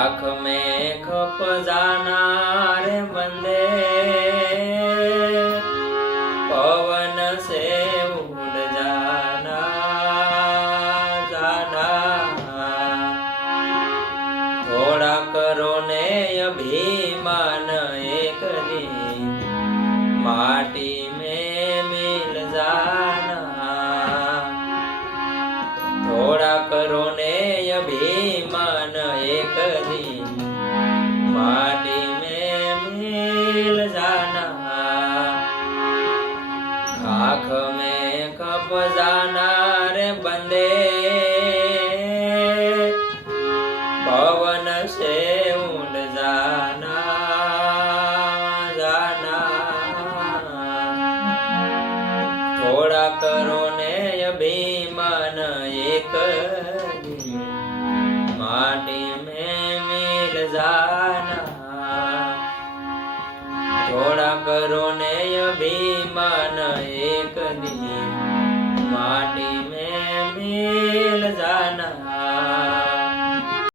आँख में खप जाना रे बंदे, पवन से उड़ जाना जाना। थोड़ा करो ने अभिमान एक दिन, माटी में मिल जाना। थोड़ा करो ने अभिमान एक दिन, माटी में मिल जाना। आँख में कप जाना रे बंदे, पवन से उड़ जाना जाना। थोड़ा करो ने अभिमान एक दिन, माटी में मिल जाना। थोड़ा करो ने अभिमान एक दिन,